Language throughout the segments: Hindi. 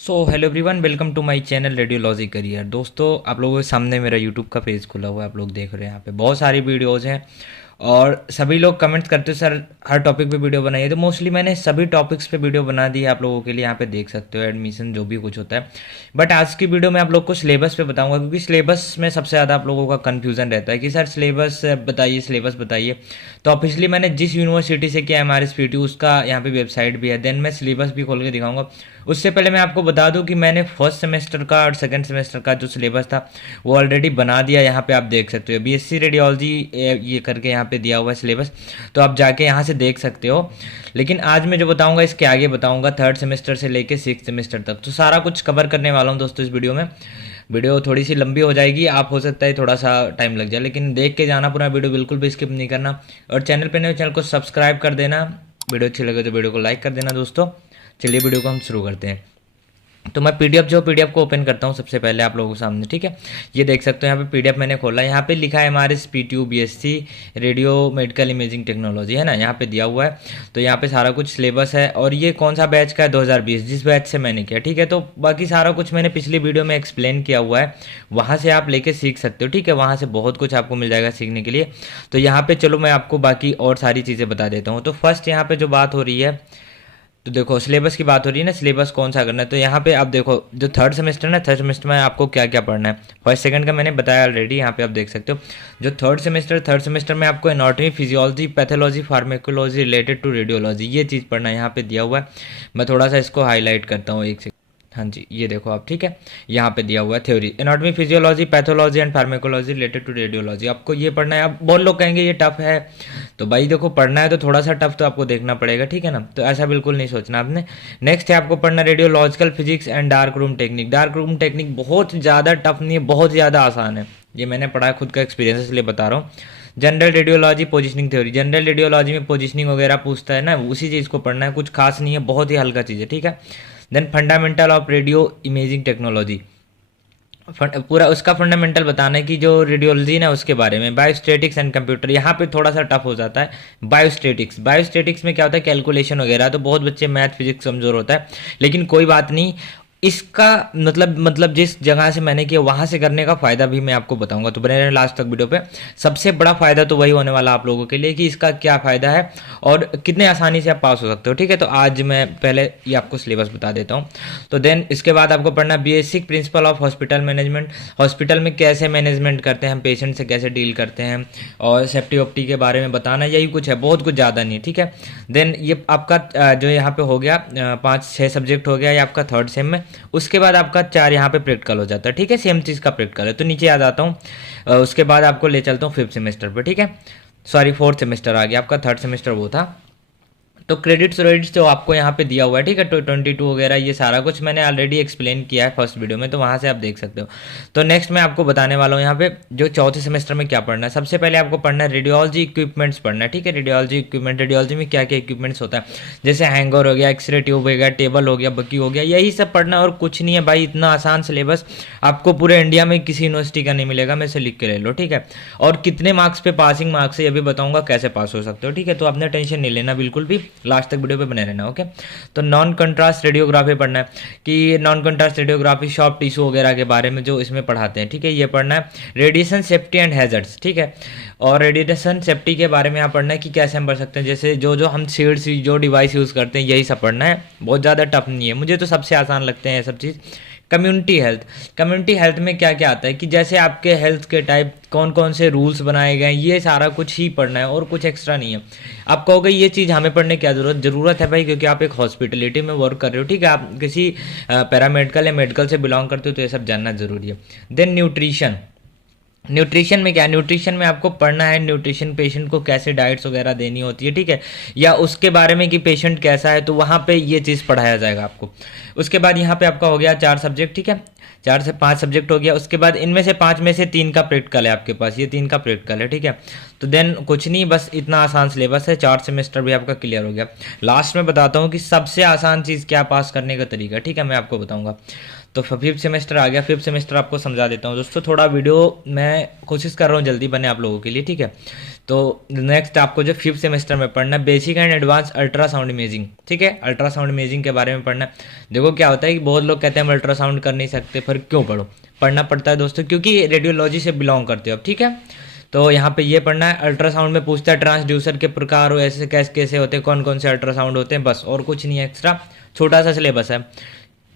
So hello everyone, welcome to my channel radiology career. दोस्तों, आप लोगों के सामने मेरा यूट्यूब का पेज खुला हुआ है। आप लोग देख रहे हैं यहाँ पे बहुत सारी वीडियोज़ हैं और सभी लोग कमेंट्स करते हो सर हर टॉपिक पे वीडियो बनाइए। तो मोस्टली मैंने सभी टॉपिक्स पे वीडियो बना दी है आप लोगों के लिए। यहाँ पे देख सकते हो एडमिशन जो भी कुछ होता है। बट आज की वीडियो में आप लोग को सिलेबस पे बताऊंगा, क्योंकि सिलेबस में सबसे ज़्यादा आप लोगों का कन्फ्यूजन रहता है कि सर सिलेबस बताइए, सिलेबस बताइए। तो ऑफिशियली मैंने जिस यूनिवर्सिटी से किया MRSPT उसका यहाँ पे वेबसाइट भी है। देन मैं सिलेबस भी खोल के दिखाऊंगा। उससे पहले मैं आपको बता दूं कि मैंने फर्स्ट सेमेस्टर का और सेकंड सेमेस्टर का जो सिलेबस था वो ऑलरेडी बना दिया। यहाँ पे आप देख सकते हो BSc रेडियोलॉजी ये करके यहाँ पे दिया हुआ है सिलेबस, तो आप जाके यहाँ से देख सकते हो। लेकिन आज मैं जो बताऊंगा इसके आगे बताऊंगा, थर्ड सेमेस्टर से लेके सिक्स सेमेस्टर तक, तो सारा कुछ कवर करने वाला हूँ दोस्तों इस वीडियो में। वीडियो थोड़ी सी लंबी हो जाएगी, आप हो सकता है थोड़ा सा टाइम लग जाए, लेकिन देख के जाना पूरा वीडियो, बिल्कुल भी स्किप नहीं करना। और चैनल पे नए, चैनल को सब्सक्राइब कर देना। वीडियो अच्छी लगे तो वीडियो को लाइक कर देना दोस्तों। चलिए वीडियो को हम शुरू करते हैं। तो मैं पीडीएफ को ओपन करता हूँ सबसे पहले आप लोगों के सामने, ठीक है। ये देख सकते हो यहाँ पे पीडीएफ मैंने खोला है। यहाँ पे लिखा है MRSPTU BSc radio medical imaging technology, है ना, यहाँ पे दिया हुआ है। तो यहाँ पे सारा कुछ सिलेबस है और ये कौन सा बैच का है, 2020, जिस बैच से मैंने किया, ठीक है। तो बाकी सारा कुछ मैंने पिछली वीडियो में एक्सप्लेन किया हुआ है, वहाँ से आप लेके सीख सकते हो, ठीक है। वहाँ से बहुत कुछ आपको मिल जाएगा सीखने के लिए। तो यहाँ पे चलो मैं आपको बाकी और सारी चीज़ें बता देता हूँ। तो फर्स्ट यहाँ पे जो बात हो रही है, तो देखो सिलेबस की बात हो रही है ना, सिलेबस कौन सा करना है। तो यहाँ पे आप देखो जो थर्ड सेमेस्टर ना, थर्ड सेमेस्टर में आपको क्या क्या पढ़ना है। फर्स्ट सेकंड का मैंने बताया ऑलरेडी, यहाँ पे आप देख सकते हो। जो थर्ड सेमेस्टर में आपको anatomy, physiology, pathology, pharmacology related to radiology, ये चीज़ पढ़ना है, यहाँ पे दिया हुआ है। मैं थोड़ा सा इसको हाईलाइट करता हूँ एक से। हाँ जी, ये देखो आप, ठीक है। यहाँ पे दिया हुआ है theory, anatomy, physiology, pathology and pharmacology related to radiology, आपको ये पढ़ना है। अब बहुत लोग कहेंगे ये टफ है, तो भाई देखो पढ़ना है तो थोड़ा सा टफ तो आपको देखना पड़ेगा, ठीक है ना। तो ऐसा बिल्कुल नहीं सोचना आपने। नेक्स्ट है आपको पढ़ना radiological physics and dark room technique. Dark room technique बहुत ज़्यादा टफ नहीं है, बहुत ज़्यादा आसान है। ये मैंने पढ़ा है, खुद का एक्सपीरियंस इसलिए बता रहा हूँ। General radiology, positioning theory, general radiology में पोजिशनिंग वगैरह पूछता है ना, उसी चीज़ को पढ़ना है। कुछ खास नहीं है, बहुत ही हल्का चीज़ है, ठीक है। Then fundamental of radio imaging technology, पूरा उसका फंडामेंटल बताना है कि जो रेडियोलॉजी ना उसके बारे में। बायोस्टेटिक्स एंड कंप्यूटर, यहाँ पे थोड़ा सा टफ हो जाता है। बायोस्टेटिक्स में क्या होता है, कैलकुलेशन वगैरह, तो बहुत बच्चे मैथ फिजिक्स कमजोर होता है, लेकिन कोई बात नहीं। इसका मतलब जिस जगह से मैंने किया वहां से करने का फायदा भी मैं आपको बताऊंगा, तो बने रहना लास्ट तक वीडियो पे। सबसे बड़ा फायदा तो वही होने वाला आप लोगों के लिए कि इसका क्या फायदा है और कितने आसानी से आप पास हो सकते हो, ठीक है। तो आज मैं पहले ये आपको सिलेबस बता देता हूँ। तो देन इसके बाद आपको पढ़ना basic principle of hospital management. Hospital में कैसे मैनेजमेंट करते हैं हम, पेशेंट से कैसे डील करते हैं, और सेफ्टी ऑप्टी के बारे में बताना, यही कुछ है, बहुत कुछ ज़्यादा नहीं है, ठीक है। देन ये आपका जो यहाँ पे हो गया 5-6 सब्जेक्ट हो गया ये आपका थर्ड सेम में। उसके बाद आपका 4 यहाँ पे प्रैक्टिकल हो जाता है, ठीक है। सेम चीज़ का प्रैक्टिकल है। तो नीचे आ जाता हूँ, उसके बाद आपको ले चलता हूँ फिफ्थ सेमेस्टर पे, ठीक है। सॉरी, फोर्थ सेमेस्टर आ गया, आपका थर्ड सेमेस्टर वो था। तो क्रेडिट्स जो आपको यहाँ पे दिया हुआ है, ठीक है, 22 वगैरह, ये सारा कुछ मैंने ऑलरेडी एक्सप्लेन किया है फर्स्ट वीडियो में, तो वहाँ से आप देख सकते हो। तो नेक्स्ट मैं आपको बताने वाला हूँ यहाँ पे जो चौथे सेमेस्टर में क्या पढ़ना है। सबसे पहले आपको पढ़ना है रेडियोलॉजी इक्विपमेंट्स पढ़ना है, ठीक है। रेडियोलॉजी इक्विपमेंट, रेडियोलॉजी में क्या क्या इक्विपमेंट्स होता है, जैसे हैंगर हो गया, एक्सरे ट्यूब हो गया, टेबल हो गया, बकी हो गया, यही सब पढ़ना है और कुछ नहीं है भाई। इतना आसान सिलेबस आपको पूरे इंडिया में किसी यूनिवर्सिटी का नहीं मिलेगा, मैं से लिख के ले लो, ठीक है। और कितने मार्क्स पे पासिंग मार्क्स है ये भी बताऊंगा, कैसे पास हो सकते हो, ठीक है। तो आपने टेंशन नहीं लेना बिल्कुल भी, लास्ट तक वीडियो पे बने रहना, ओके। तो नॉन कंट्रास्ट रेडियोग्राफी पढ़ना है कि non contrast radiography soft tissue वगैरह के बारे में जो इसमें पढ़ाते हैं, ठीक है, ये पढ़ना है। रेडिएशन सेफ्टी एंड हैजर्ड्स, ठीक है। और रेडिएशन सेफ्टी के बारे में यहाँ पढ़ना है कि कैसे हम पढ़ सकते हैं, जैसे जो हम सीड्स जो डिवाइस यूज़ करते हैं, यही सब पढ़ना है। बहुत ज़्यादा टफ नहीं है, मुझे तो सबसे आसान लगते हैं ये सब चीज़। कम्युनिटी हेल्थ में क्या क्या आता है कि जैसे आपके हेल्थ के टाइप कौन कौन से रूल्स बनाए गए हैं, ये सारा कुछ ही पढ़ना है और कुछ एक्स्ट्रा नहीं है। आप कहोगे ये चीज़ हमें पढ़ने की क्या ज़रूरत है भाई, क्योंकि आप एक हॉस्पिटलिटी में वर्क कर रहे हो, ठीक है। आप किसी पैरामेडिकल या मेडिकल से बिलोंग करते हो, तो ये सब जानना ज़रूरी है। देन न्यूट्रिशन में क्या, न्यूट्रिशन में आपको पढ़ना है न्यूट्रिशन, पेशेंट को कैसे डाइट्स वगैरह देनी होती है, ठीक है, या उसके बारे में कि पेशेंट कैसा है, तो वहाँ पे ये चीज़ पढ़ाया जाएगा आपको। उसके बाद यहाँ पे आपका हो गया 4 सब्जेक्ट, ठीक है, 4 से 5 सब्जेक्ट हो गया। उसके बाद इनमें से 5 में से 3 का प्रैक्टिकल है आपके पास, ये 3 का प्रैक्टिकल है, ठीक है। तो देन कुछ नहीं, बस इतना आसान सिलेबस है, 4 सेमेस्टर भी आपका क्लियर हो गया। लास्ट में बताता हूँ कि सबसे आसान चीज़ क्या पास करने का तरीका, ठीक है, मैं आपको बताऊँगा। तो फिफ्थ सेमेस्टर आ गया, फिफ्थ सेमेस्टर आपको समझा देता हूँ दोस्तों। थोड़ा वीडियो मैं कोशिश कर रहा हूँ जल्दी बने आप लोगों के लिए, ठीक है। तो नेक्स्ट आपको जो फिफ्थ सेमेस्टर में पढ़ना है basic and advance ultrasound imaging, ठीक है, अल्ट्रासाउंड इमेजिंग के बारे में पढ़ना है। देखो क्या होता है कि बहुत लोग कहते हैं हम अल्ट्रासाउंड कर नहीं सकते, फिर क्यों पढ़ो, पढ़ना पड़ता है दोस्तों, क्योंकि रेडियोलॉजी से बिलोंग करते हो आप, ठीक है। तो यहाँ पे ये पढ़ना है। अल्ट्रासाउंड में पूछता है ट्रांसड्यूसर के प्रकार, ऐसे कैसे कैसे होते हैं, कौन कौन से अल्ट्रासाउंड होते हैं, बस और कुछ नहीं है एक्स्ट्रा, छोटा सा सिलेबस है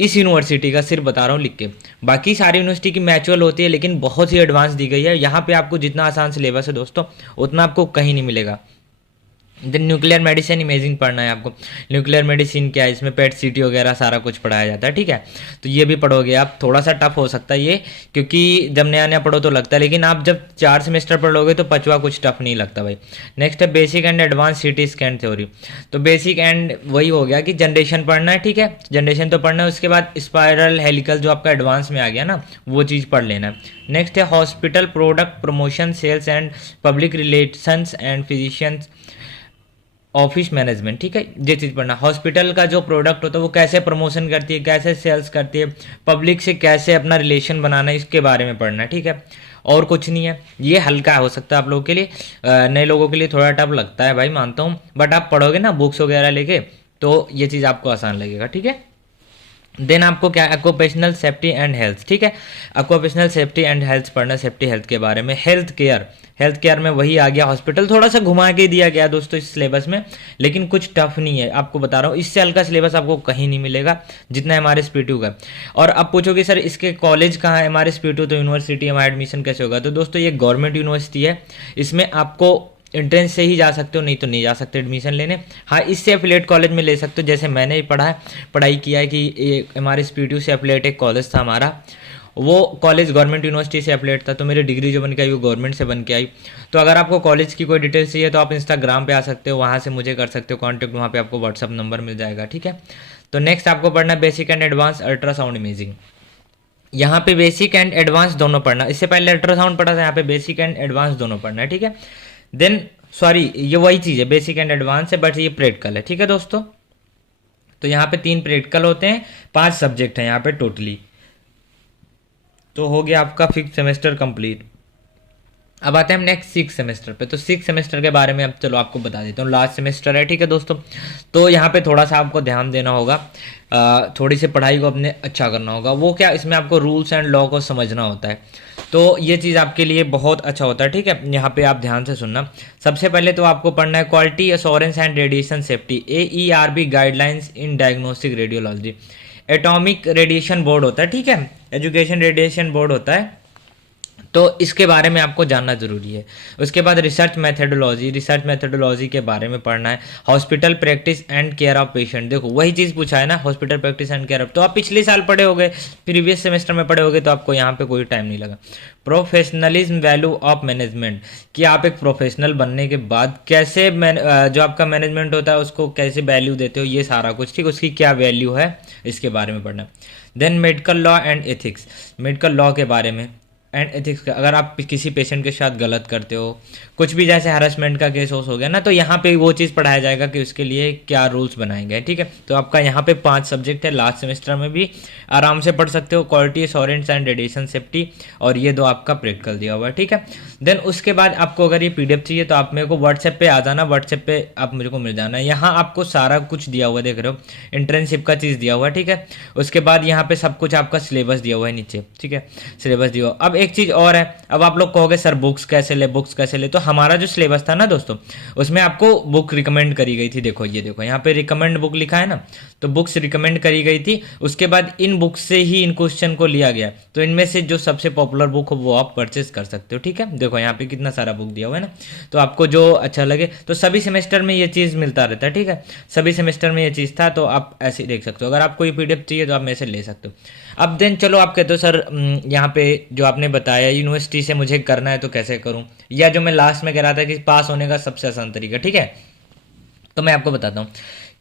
इस यूनिवर्सिटी का, सिर्फ बता रहा हूँ लिख के। बाकी सारी यूनिवर्सिटी की मैचुअल होती है, लेकिन बहुत ही एडवांस दी गई है। यहाँ पे आपको जितना आसान सिलेबस है दोस्तों, उतना आपको कहीं नहीं मिलेगा। देन न्यूक्लियर मेडिसिन इमेजिंग पढ़ना है आपको। न्यूक्लियर मेडिसिन क्या है, इसमें पेट सीटी वगैरह सारा कुछ पढ़ाया जाता है, ठीक है। तो ये भी पढ़ोगे आप, थोड़ा सा टफ हो सकता है ये, क्योंकि जब नया नया पढ़ो तो लगता है, लेकिन आप जब 4 सेमेस्टर पढ़ोगे तो पांचवा कुछ टफ नहीं लगता भाई। नेक्स्ट है basic and advance CT scan theory. तो बेसिक एंड वही हो गया कि जनरेशन पढ़ना है, ठीक है, जनरेशन तो पढ़ना है। उसके बाद स्पाइरल हेलिकल जो आपका एडवांस में आ गया ना, वो चीज़ पढ़ लेना है। नेक्स्ट है hospital product promotion sales and public relations and physicians office management, ठीक है, ये चीज़ पढ़ना। हॉस्पिटल का जो प्रोडक्ट होता है वो कैसे प्रमोशन करती है, कैसे सेल्स करती है, पब्लिक से कैसे अपना रिलेशन बनाना है, इसके बारे में पढ़ना है, ठीक है। और कुछ नहीं है, ये हल्का हो सकता है आप लोगों के लिए, नए लोगों के लिए थोड़ा टफ लगता है भाई, मानता हूँ, बट आप पढ़ोगे ना बुक्स वगैरह लेके तो ये चीज़ आपको आसान लगेगा, ठीक है। देन आपको क्या, ऑक्यूपेशनल सेफ्टी एंड हेल्थ, ठीक है, ऑक्यूपेशनल सेफ्टी एंड हेल्थ पढ़ना, सेफ्टी हेल्थ के बारे में। हेल्थ केयर, हेल्थ केयर में वही आ गया, हॉस्पिटल थोड़ा सा घुमा के दिया गया दोस्तों इस सिलेबस में, लेकिन कुछ टफ नहीं है, आपको बता रहा हूँ, इससे हल्का सिलेबस आपको कहीं नहीं मिलेगा जितना M R S P two का। और अब पूछोगे सर इसके कॉलेज कहाँ है, M R S P two तो यूनिवर्सिटी, हमारा एडमिशन कैसे होगा, तो दोस्तों ये गवर्नमेंट यूनिवर्सिटी है, इसमें आपको एंट्रेंस से ही जा सकते हो, नहीं तो नहीं जा सकते एडमिशन लेने। हाँ, इससे एफिलेट कॉलेज में ले सकते हो, जैसे मैंने ही पढ़ाई किया है कि हमारे एसपीटीयू से एफिलेट एक कॉलेज था हमारा, वो कॉलेज गवर्नमेंट यूनिवर्सिटी से एफिलेट था, तो मेरी डिग्री जो बन के आई वो गवर्नमेंट से बन के आई। तो अगर आपको कॉलेज की कोई डिटेल्स चाहिए तो आप इंस्टाग्राम पे आ सकते हो, वहाँ से मुझे कर सकते हो कॉन्टैक्ट, वहाँ पे आपको व्हाट्सअप नंबर मिल जाएगा, ठीक है। तो नेक्स्ट आपको पढ़ना है basic and advance ultrasound imaging. यहाँ पे बेसिक एंड एडवांस दोनों पढ़ना, इससे पहले अल्ट्रासाउंड पढ़ा था, यहाँ पे बेसिक एंड एडवांस दोनों पढ़ना है, ठीक है। देन सॉरी, ये वही चीज़ है, बेसिक एंड एडवांस है, बट ये प्रैक्टिकल है, ठीक है दोस्तों। तो यहाँ पे 3 प्रैक्टिकल होते हैं, 5 सब्जेक्ट हैं यहाँ पे टोटली। तो हो गया आपका फिफ्थ सेमेस्टर कंप्लीट। अब आते हैं हम नेक्स्ट 6 सेमेस्टर पे। तो 6 सेमेस्टर के बारे में अब चलो आपको बता देता हूँ, लास्ट सेमेस्टर है, ठीक है दोस्तों। तो यहाँ पे थोड़ा सा आपको ध्यान देना होगा, थोड़ी सी पढ़ाई को अपने अच्छा करना होगा। वो क्या, इसमें आपको रूल्स एंड लॉ को समझना होता है, तो ये चीज़ आपके लिए बहुत अच्छा होता है, ठीक है। यहाँ पे आप ध्यान से सुनना। सबसे पहले तो आपको पढ़ना है quality assurance and radiation safety, AERB guidelines in diagnostic radiology. Atomic radiation board होता है, ठीक है, एजुकेशन रेडिएशन बोर्ड होता है, तो इसके बारे में आपको जानना जरूरी है। उसके बाद रिसर्च मेथडोलॉजी, रिसर्च मेथडोलॉजी के बारे में पढ़ना है। Hospital practice and care of patient, देखो वही चीज़ पूछा है ना, hospital practice and care of, तो आप पिछले साल पढ़े होगे, प्रीवियस सेमेस्टर में पढ़े होगे, तो आपको यहाँ पे कोई टाइम नहीं लगा। प्रोफेशनलिज्म वैल्यू ऑफ मैनेजमेंट, कि आप एक प्रोफेशनल बनने के बाद कैसे जो आपका मैनेजमेंट होता है उसको कैसे वैल्यू देते हो, ये सारा कुछ, ठीक, उसकी क्या वैल्यू है, इसके बारे में पढ़ना। Then medical law and ethics, medical law के बारे में एंड एथिक्स का, अगर आप किसी पेशेंट के साथ गलत करते हो, कुछ भी जैसे हरासमेंट का केस हो गया ना, तो यहाँ पे वो चीज़ पढ़ाया जाएगा कि उसके लिए क्या रूल्स बनाए गए, ठीक है। तो आपका यहाँ पे 5 सब्जेक्ट है, लास्ट सेमेस्टर में भी आराम से पढ़ सकते हो, quality assurance and radiation safety, और ये 2 आपका प्रैक्टिकल दिया हुआ है, ठीक है। देन उसके बाद आपको अगर ये PDF चाहिए तो आप मेरे को व्हाट्सएप पे आ जाना, व्हाट्सएप पे आप मेरे को मिल जाना, यहाँ आपको सारा कुछ दिया हुआ है, देख रहे हो, इंटर्नशिप का चीज़ दिया हुआ है, ठीक है। उसके बाद यहाँ पे सब कुछ आपका सिलेबस दिया हुआ है नीचे, ठीक है, सिलेबस दिया हुआ। अब एक चीज़ और है, अब आप लोग कहोगे सर बुक्स कैसे ले, बुक्स कैसे ले, तो हमारा जो सिलेबस था ना दोस्तों, उसमें आपको बुक रिकमेंड करी गई थी, देखो ये देखो यहाँ पे रिकमेंड बुक लिखा है ना, तो बुक्स रिकमेंड करी गई थी। उसके बाद इन बुक से ही इन क्वेश्चन को लिया गया, तो इनमें से जो सबसे पॉपुलर बुक हो वो आप परचेज कर सकते हो, ठीक है। देखो यहाँ पे कितना सारा बुक दिया हुआ है ना, तो आपको जो अच्छा लगे, तो सभी सेमेस्टर में ये चीज़ मिलता रहता है, ठीक है, सभी सेमेस्टर में ये चीज़ था, तो आप ऐसे ही देख सकते हो। अगर आपको ये PDF चाहिए तो आप मेरे से ले सकते हो। अब देन चलो आप कहते हो सर यहाँ पे जो आपने बताया यूनिवर्सिटी से मुझे करना है तो कैसे करूँ, या जो मैं लास्ट में कह रहा था कि पास होने का सबसे आसान तरीका, ठीक है, तो मैं आपको बताता हूँ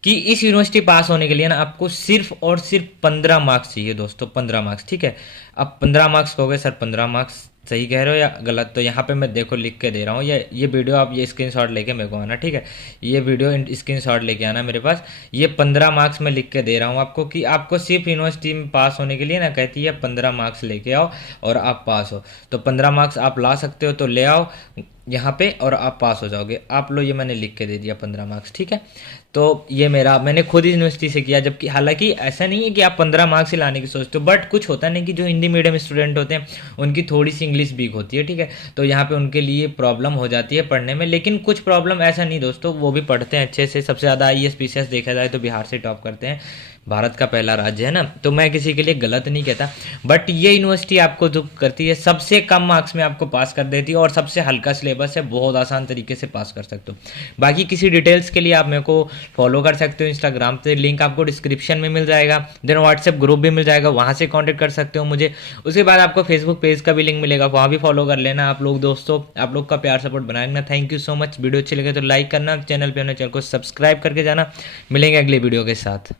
कि इस यूनिवर्सिटी पास होने के लिए ना आपको सिर्फ और सिर्फ 15 मार्क्स चाहिए दोस्तों, 15 मार्क्स, ठीक है। अब 15 मार्क्स कहोगे सर 15 मार्क्स सही कह रहे हो या गलत? तो यहाँ पे मैं देखो लिख के दे रहा हूँ, ये वीडियो आप ये स्क्रीनशॉट लेके मेरे को आना, ठीक है? ये वीडियो स्क्रीनशॉट लेके आना मेरे पास। ये 15 मार्क्स मैं लिख के दे रहा हूँ आपको कि आपको सिर्फ यूनिवर्सिटी में पास होने के लिए ना कहती है 15 मार्क्स लेके आओ और आप पास हो। तो 15 मार्क्स आप ला सकते हो तो ले आओ यहाँ पे और आप पास हो जाओगे। आप लो, ये मैंने लिख के दे दिया 15 मार्क्स, ठीक है? तो ये मेरा मैंने खुद ही यूनिवर्सिटी से किया, जबकि हालांकि ऐसा नहीं है कि आप 15 मार्क्स ही लाने की सोचते हो, बट कुछ होता नहीं कि जो हिंदी मीडियम स्टूडेंट होते हैं उनकी थोड़ी सी इंग्लिश वीक होती है, ठीक है? तो यहाँ पे उनके लिए प्रॉब्लम हो जाती है पढ़ने में, लेकिन कुछ प्रॉब्लम ऐसा नहीं दोस्तों, वो भी पढ़ते हैं अच्छे से। सबसे ज़्यादा IAS PCS देखा जाए तो बिहार से टॉप करते हैं, भारत का पहला राज्य है ना, तो मैं किसी के लिए गलत नहीं कहता। बट ये यूनिवर्सिटी आपको जो करती है सबसे कम मार्क्स में आपको पास कर देती है और सबसे हल्का सिलेबस है, बहुत आसान तरीके से पास कर सकते हो। बाकी किसी डिटेल्स के लिए आप मेरे को फॉलो कर सकते हो इंस्टाग्राम पे, लिंक आपको डिस्क्रिप्शन में मिल जाएगा। देन व्हाट्सएप ग्रुप भी मिल जाएगा, वहाँ से कॉन्टेक्ट कर सकते हो मुझे। उसके बाद आपको फेसबुक पेज का भी लिंक मिलेगा, वहाँ भी फॉलो कर लेना आप लोग। दोस्तों आप लोग का प्यार सपोर्ट बनाए रखना। Thank you so much. Video अच्छी लगे तो लाइक करना, चैनल पे अपने चैनल को सब्सक्राइब करके जाना। मिलेंगे अगले वीडियो के साथ।